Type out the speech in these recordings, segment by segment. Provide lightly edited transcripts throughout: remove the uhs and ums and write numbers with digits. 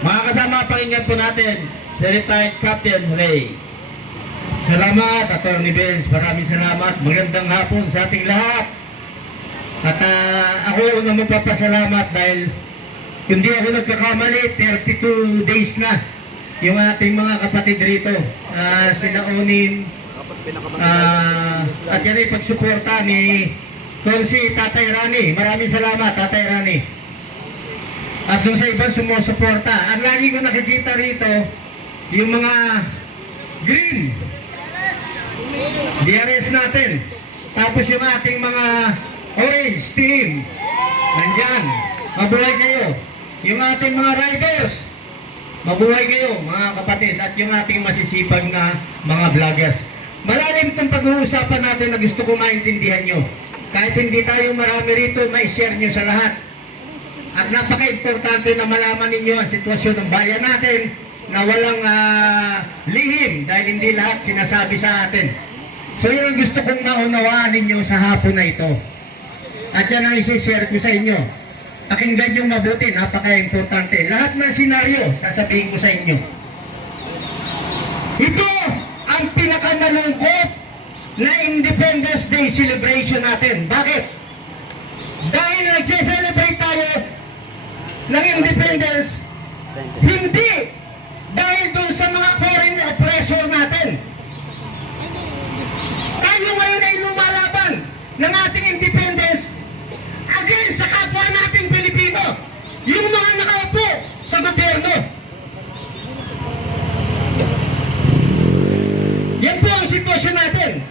Mga kasama, pakinggan po natin si retired Captain Ray. Salamat, Atty. Benz. Maraming salamat. Magandang hapon sa ating lahat. At ako na magpapasalamat dahil hindi ako nagkakamali, 32 days na yung ating mga kapatid rito. Sina Onin, at yan ay pagsuporta ni Tonsi Tatay Rani. Maraming salamat, Tatay Rani. At dun sa ibang sumusuporta. Ang lagi ko nakikita rito, yung mga green DRS natin. Tapos yung ating mga orange team, nandyan. Mabuhay kayo. Yung ating mga riders, mabuhay kayo mga kapatid. At yung ating masisipag na mga vloggers. Malalim itong pag-uusapan natin na gusto ko maintindihan nyo. Kahit hindi tayo marami rito, ma-share nyo sa lahat. At napaka-importante na malaman ninyo ang sitwasyon ng bayan natin na walang lihim dahil hindi lahat sinasabi sa atin. So yun ang gusto kong maunawaan ninyo sa hapon na ito. At yan ang isi-share ko sa inyo. Pakinggan nyo mabuti, napaka-importante. Lahat ng senaryo, sasabihin ko sa inyo. Ito ang pinakamalungkot na Independence Day celebration natin. Bakit? Dahil nagse-celebrate tayo ng independence, hindi dahil doon sa mga foreign oppressor natin. Tayo ngayon ay lumalaban ng ating independence against sa kapwa nating Pilipino, yung mga nakaupo sa gobyerno. Yan po ang sitwasyon natin.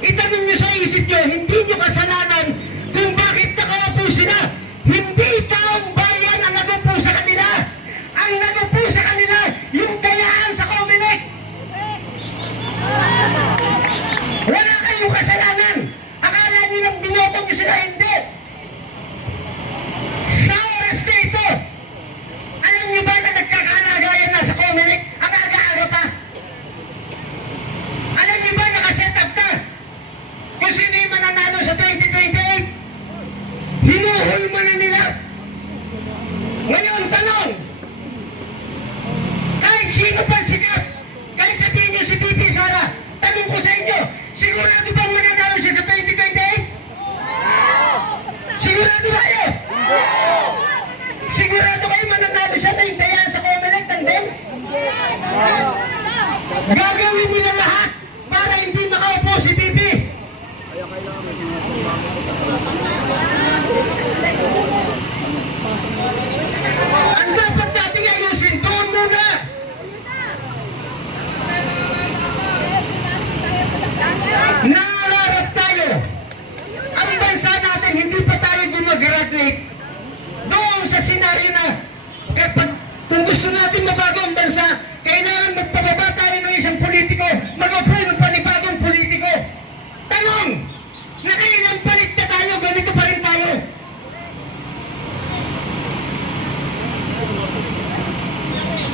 Itanong nyo sa isip nyo, hindi nyo kasalanan kung bakit nakaupo sila. Hindi taong bayan ang nagupo sa kanila. Ang nagupo sa kanila, yung dayaan sa Comelec. Wala kayong kasalanan. Akala nyo nang binotong nyo sila, hindi. Sa oras na ito, alam nyo ba na nagkakalagayan na sa Comelec? Ang aga-aga pa. Alam nyo ba nakaset up na? Kung sino yung mananalo sa 2028, hinuhulma na nila. Ngayon, tanong, kahit sino pa sikat, kahit sabihin nyo si Pipi Sara, tanong ko sa inyo, sigurado bang mananalo siya sa 2028? Sigurado ba kayo? Sigurado kayo mananalo siya na yung dayaan sa Comelec ng DEM? Gagawin nila lahat para hindi makaupo si Pipi. Ang dapat nating ayusin doon muna. Nangarap tayo. Ang bansa natin, hindi pa tayo gumag-graduate. Doon sa senaryo na kung gusto natin mabago ang bansa, kailangan magpababa tayo ng isang politiko, mag-approve ng panibagong politiko. Tanong, nakailang balik na tayo, ganito pa rin tayo.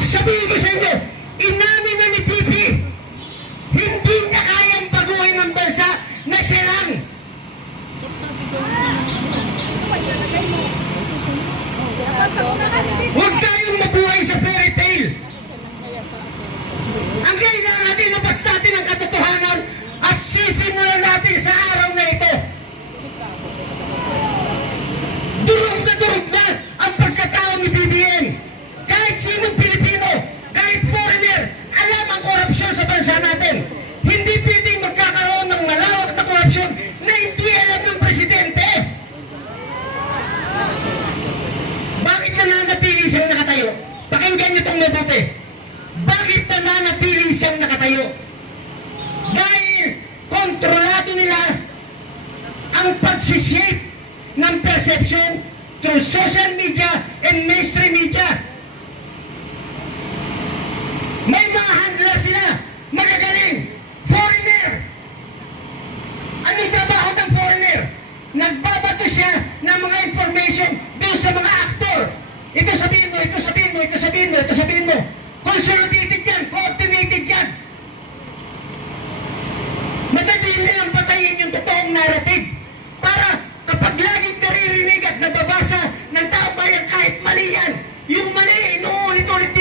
Sabihin ko sa inyo, inamin na ni Pipi, hindi na kayang baguhin ng bansa na siya lang. Huwag tayong mabuhay sa fairy tale. Ang kailangan natin, labas natin ang katotohanan at sisimulan natin sa araw na ito. Durog na ang pagkatao ni BBM. Kahit sinong Pilipino, kahit foreigner, alam ang korupsyon sa bansa natin. Hindi pwedeng magkakaroon ng malawak na korupsyon na hindi alam ng presidente. Bakit nananatili siyang nakatayo? Pakinggan niyo itong mabuti. Bakit nananatili siyang nakatayo? Dahil kontrolado nila ang pagsishape ng perception through social media and mainstream media. May mga handler sila, magagaling, foreigner. Anong trabaho ng foreigner? Nagbabato siya ng mga information doon sa mga aktor. Ito sabihin mo, ito sabihin mo, ito sabihin mo, ito sabihin mo. Consolidated yan, coordinated yan. Madali nilang patayin yung totoong narrative para kapag laging naririnig at nababasa ng tao bayan kahit mali yan, yung mali, inuulit-ulit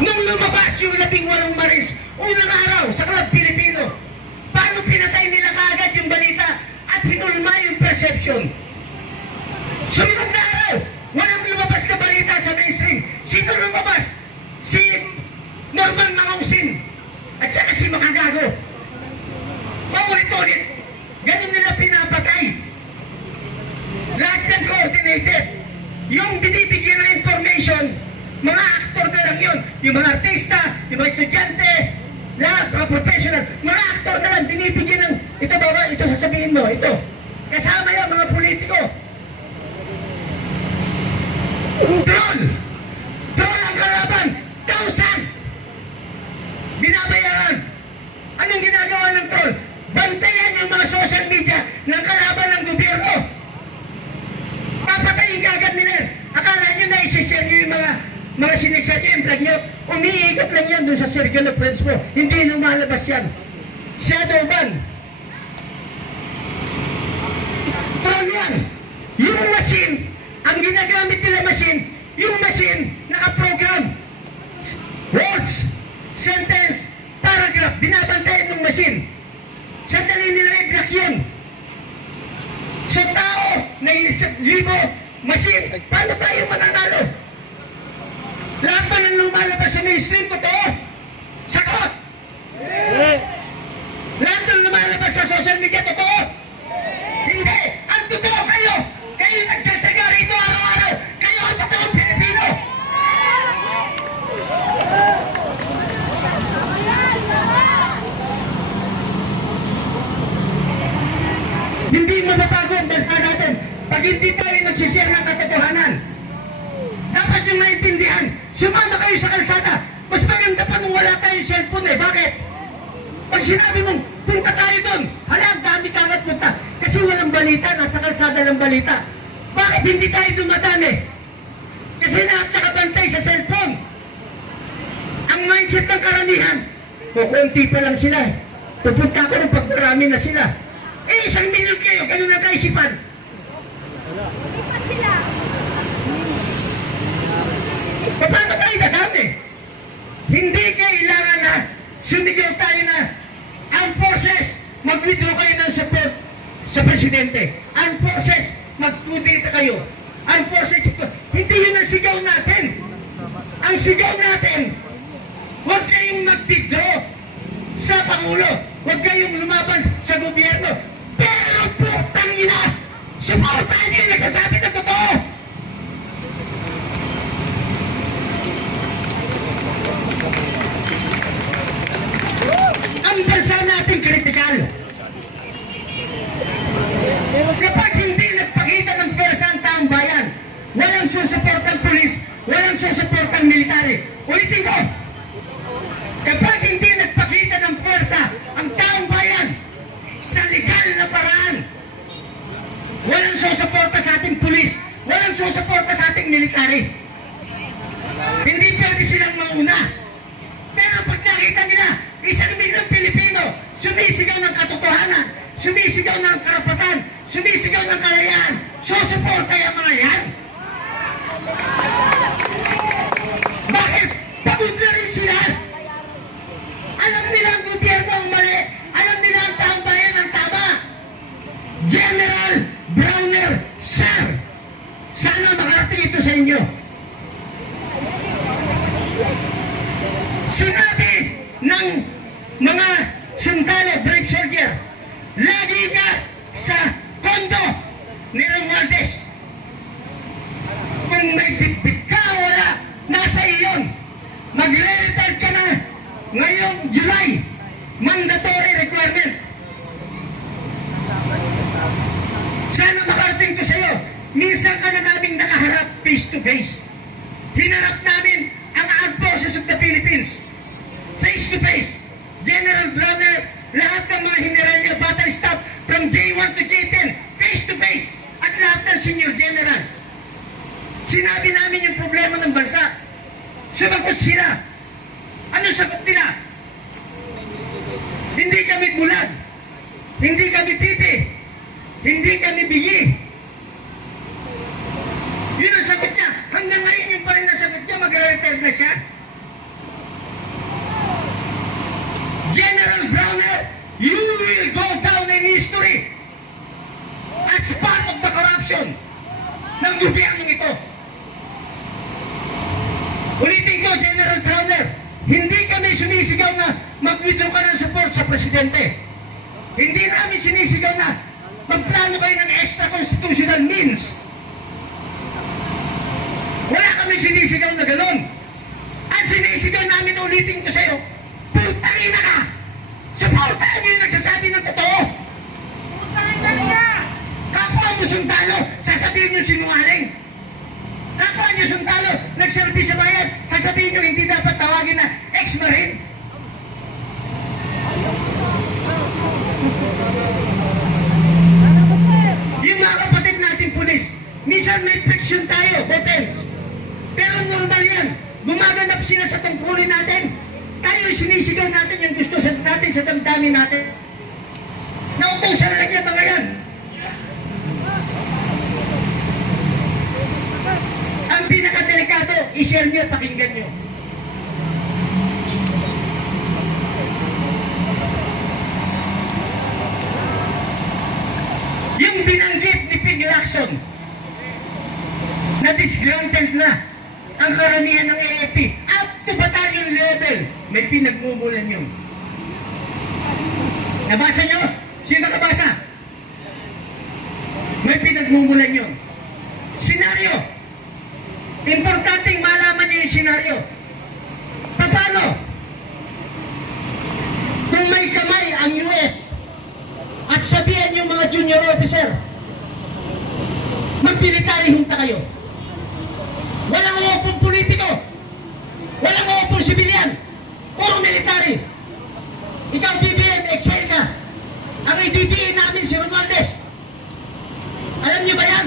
Nung lumabas yung 18 Maris, unang araw sa Club Pilipino, paano pinatay nila kaagad yung balita at hinulma yung perception? Sumunod na araw, walang lumabas na balita sa mainstream. Sino lumabas? Si Norman Mangausin at saka si Makagago. Paulit-ulit, ganun nila pinapatay. Lahat yan coordinated. Yung binibigyan ng information, mga aktor na lang yun. Yung mga artista, yung mga estudyante, lahat, mga professional, mga aktor na lang, binibigyan ng, ito baba, ito sasabihin mo, ito. Kasama yung mga politiko. Troll! Troll ang kalaban! 1,000! Binabayaran! Anong ginagawa ng troll? Bantayan yung mga social media ng kalaban ng gobyerno. Papatayin kagad nila. Akala nyo na isi-share nyo yung mga sinishare nyo yung vlog nyo. Umiikot lang yan dun sa circle of friends mo. Hindi lumalabas yan. Shadow ban. Troll yan. Yung machine, ang ginagamit nila machine, yung machine naka-program. Words, sentence, paragraph, binabantayan ng machine. Sandali nila i-block yun. Sa tao, na libo, machine, paano tayo mananalo? Lahat pa nang lumalabas sa mainstream, totoo? Sakot! Lahat nang lumalabas sa social media, totoo? Hindi! Ang totoo kayo! Kayo nagsasaga rito araw-araw! Kayo ang totoong Pilipino! Hindi mababago ang bansa natin pag hindi tayo nagsishare ng katotohanan. Dapat yung maintindihan, sumama kayo sa kalsada. Mas maganda pa nung wala tayong cellphone eh. Bakit? Pag sinabi mong, punta tayo doon, hala, ang dami kagat punta. Kasi walang balita, nasa kalsada ng balita. Bakit hindi tayo dumadaan eh? Kasi lahat nakabantay sa cellphone. Ang mindset ng karamihan, kukunti pa lang sila eh. Pupunta ko nung pagmarami na sila. Eh, 1 milyon kayo, ganun ang kaisipan. Lipat sila. Paano tayo nadami? Hindi kailangan na sumigaw tayo na ang forces, mag-withdraw kayo ng support sa presidente. Ang forces, mag-withdraw kayo. Ang forces, hindi yun ang sigaw natin. Ang sigaw natin, huwag kayong mag-withdraw sa Pangulo. Huwag kayong lumaban sa gobyerno. Pero putang ina, supportahan niyo yung nagsasabi na totoo. Ang bansa natin kritikal. Kapag hindi nagpakita ng pwersa ang taong bayan, walang susuportang pulis, walang susuportang military. Ulitin ko, kapag hindi nagpakita ng pwersa ang taong bayan sa legal na paraan, walang susuporta sa ating pulis, walang susuporta sa ating military. Hindi pwede silang mauna. Pero pag nakita nila, 1 milyong Pilipino, sumisigaw ng katotohanan, sumisigaw ng karapatan, sumisigaw ng kalayaan, susuporta yung mga yan. Bakit? Pagod na rin sila. Alam nila ang gobyerno ang mali, alam nila ang taong bayan ang tama. General Browner, sir, sana makarating ito sa inyo. Sinabi ng mga sundalo, brave soldier, lagi ka sa kondo ni Romualdez. Kung may bitbit ka, wala, nasa iyon. Magre-retire ka na ngayong July. Mandatory requirement. Sana makarating ko sa'yo. Minsan ka na naming nakaharap face to face. Hinarap namin ang Armed Forces of the Philippines. Face to face. General Browner, lahat ng mga general niya, battle staff, from J1 to J10, face to face. At lahat ng senior generals. Sinabi namin yung problema ng bansa. Sumagot sila. Anong sagot nila? Hindi kami bulag. Hindi kami pipi. Hindi kami bigi. Yun ang sagot niya. Hanggang ngayon yung pa rin ang sagot niya, mag-retire na siya. Presidente. Hindi namin sinisigaw na magplano kayo ng extra-constitutional means. Wala kami sinisigaw na gano'n. Ang sinisigaw namin, ulitin ko sa'yo, putangin na ka! Sa portal yung nagsasabi ng totoo! Kapwa mo sundalo, sasabihin nyo sinungaling. Kapwa nyo sundalo, nagservice sa bayan, sasabihin nyo hindi dapat tawagin na ex-marine. Yung mga kapatid natin pulis, minsan may friction tayo, hotels. Pero normal yan, gumaganap sila sa tungkulin natin. Tayo sinisigaw natin yung gusto natin sa damdamin natin. Nautusan lang yan mga yan. Ang pinakadelikado, i-share nyo, pakinggan nyo. Yung binanggit ni Pig Lacson na disgruntled na ang karamihan ng AFP up to battalion level, may pinagmumulan yun. Nabasa nyo? Sino nakabasa? May pinagmumulan yun. Senaryo. Importanteng malaman niyo yung senaryo. Paano? Kung may kamay ang US at sabihan yung mga junior officer, mag-military hunta kayo. Walang upong politiko. Walang upong sibilyan. Puro military. Ikaw, BBM, excel ka. Ang ididiin namin si Romualdez. Alam niyo ba yan?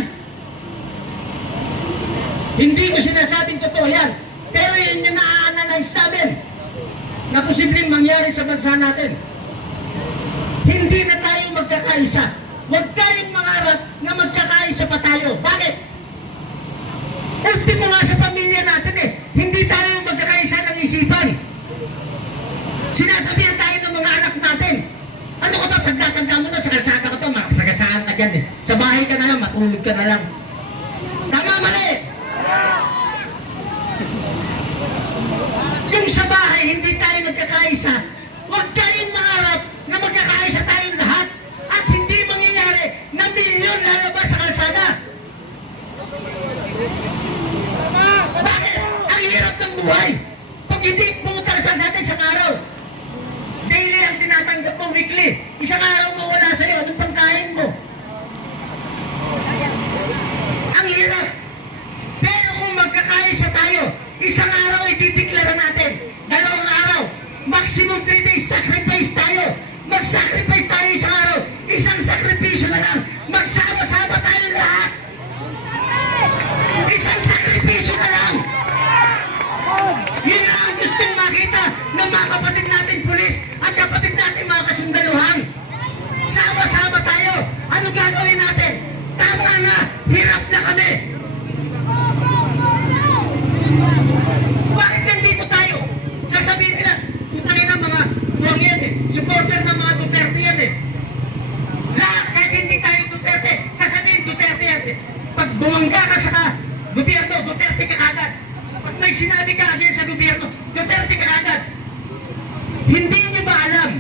Hindi ko sinasabing totoo yan. Pero yun yung na-analyze namin na posibleng mangyari sa bansa natin. Hindi na tayo magkakaisa. Huwag tayong mangarap na magkakaisa pa tayo. Bakit? Ultimo nga sa pamilya natin eh. Hindi tayo magkakaisa ng isipan. Sinasabihan tayo ng mga anak natin. Ano ka ba, pagtatanda mo na sa kalsada ko to, makasagasaan ka dyan eh. Sa bahay ka na lang, matulog ka na lang. Tama, mali! Kung sa bahay, hindi tayo nagkakaisa, huwag tayong mangarap na magkakaisa tayong lahat at hindi mangyayari na milyon lalabas sa kalsada. Bakit? Ang hirap ng buhay. Pag hindi pumunta ka sa natin isang araw, daily ang tinatanggap mo, weekly. Isang araw mawala sa'yo, anong pangkain mo? Ang hirap. Pero kung magkakaisa tayo, isang araw itideklara natin, 2 araw, maximum 3 days, sacrifice tayo. Mag-sacrifice tayo isang araw, isang sakripisyo na lang, magsama-sama tayo lahat. Isang sakripisyo na lang. Yun lang ang gustong makita ng mga kapatid natin pulis at kapatid natin mga kasundaluhan. Sama-sama tayo. Ano gagawin natin? Tama na, hirap na kami. Bakit nandito tayo? Sasabihin nila, putangin ng mga buwang yan eh. Supporter ng mga Duterte yan eh. Lahat, kahit hindi tayo Duterte, sasabihin Duterte yan eh. Pag bumangga ka sa gobyerno, Duterte ka agad. Pag may sinabi ka agad sa gobyerno, Duterte ka agad. Hindi niyo ba alam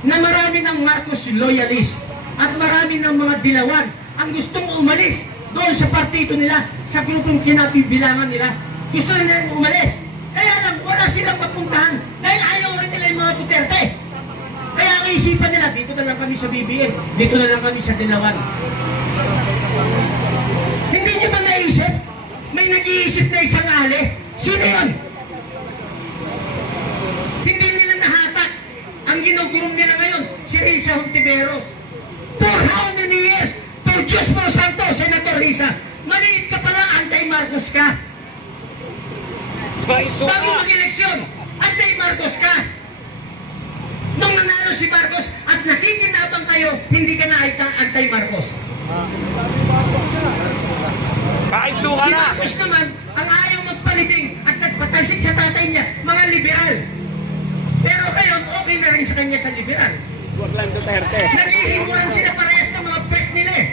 na marami ng Marcos loyalist at marami ng mga dilawan ang gustong umalis doon sa partido nila, sa grupong kinabibilangan nila? Gusto nila umalis. Kaya lang, wala silang mapuntahan dahil ayaw rin nila yung mga Duterte. Kaya ang isipan nila, dito na lang kami sa BBM, dito na lang kami sa dilawan. Hindi niyo ba naisip? May nag-iisip na isang ali. Sino yun? Hindi nila nahatak. Ang ginugurong nila ngayon, si Risa Hontiveros. For how many years? For Diyos por Santo, Senator Risa. Maliit ka pa lang, anti-Marcos ka. Bago mag-eleksyon, anti-Marcos ka. Nung nanalo si Marcos at nakikinabang kayo, hindi ka na anti-Marcos. Kaisuka Si na! Marcos naman, ang ayaw magpaliting at nagpatalsik sa tatay niya, mga liberal. Pero kayo, okay na rin sa kanya sa liberal. Huwag lang Duterte. Naghihimulan sila parehas ng mga pet nila eh.